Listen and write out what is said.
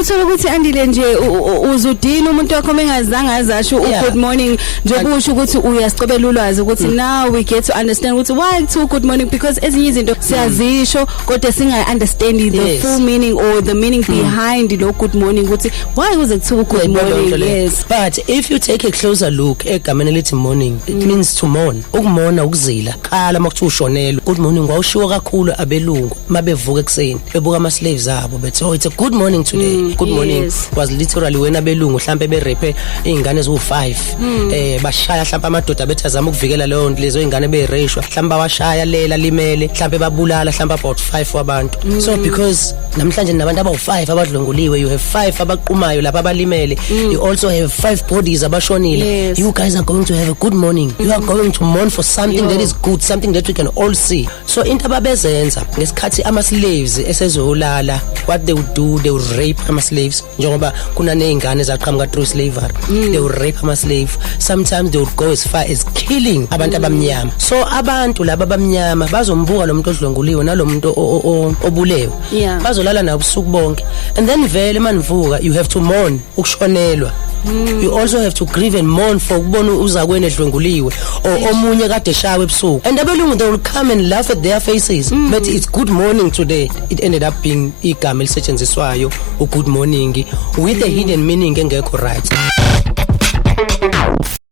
uthola ukuthi andile nje uzudina umuntu wakho mengazange azasho good morning njengoba usho ukuthi uyasicobela ulwazi ukuthi now we get to understand ukuthi why to good morning, because ezinye izinto siyazisho kodwa singa understand the full meaning or the meaning behind lo good morning ukuthi why kuze kuthiwa good morning. Yes, but if you take a closer look egameni lithi morning, it means to mourn. Ukumona ukuzila qala makuthiwa ushonelwe. Good morning kwawushiwo kakhulu abelungu mabevuka ekseni bebuka ama slaves abo bethi oh it's a good morning today. Good morning was literally wena belungu mhlambe berape izingane ezu5 bashaya mhlambe amadoda bethazama ukuvikela leyo lezo izingane bereshwa mhlambe bawashaya lela limele mhlambe babulala mhlambe about 5 wabantu. So because namhlanje nabantu abawu5 abadlonguliwe, you have 5 abaqumayo lapha abalimele, you also have 5 bodies abashonile. You guys are going to have a good morning. You are going to mourn for something that is good, something that we can all see. So into ababezenza ngesikhathi ama slaves esezolala, what they would do, they would rape ama slaves njengoba kuna nezingane zaqhamuka through slavery. They would rape ama slave. Sometimes they would go as far as killing abantu abamnyama. So abantu laba abamnyama bazombuka lo muntu odlonguliwe nalo muntu obulewe, bazolala na ubusuku bonke, and then vele manivuka you have to mourn ukushonelwa. You also have to grieve and mourn for ukubona uzakwena edlwenguliwe or omunye kade shawe ebusuku, and abelungu they will come and laugh at their faces. But it's good morning today. It ended up being igama elisetshenziswayo good morning with a hidden meaning engekho right.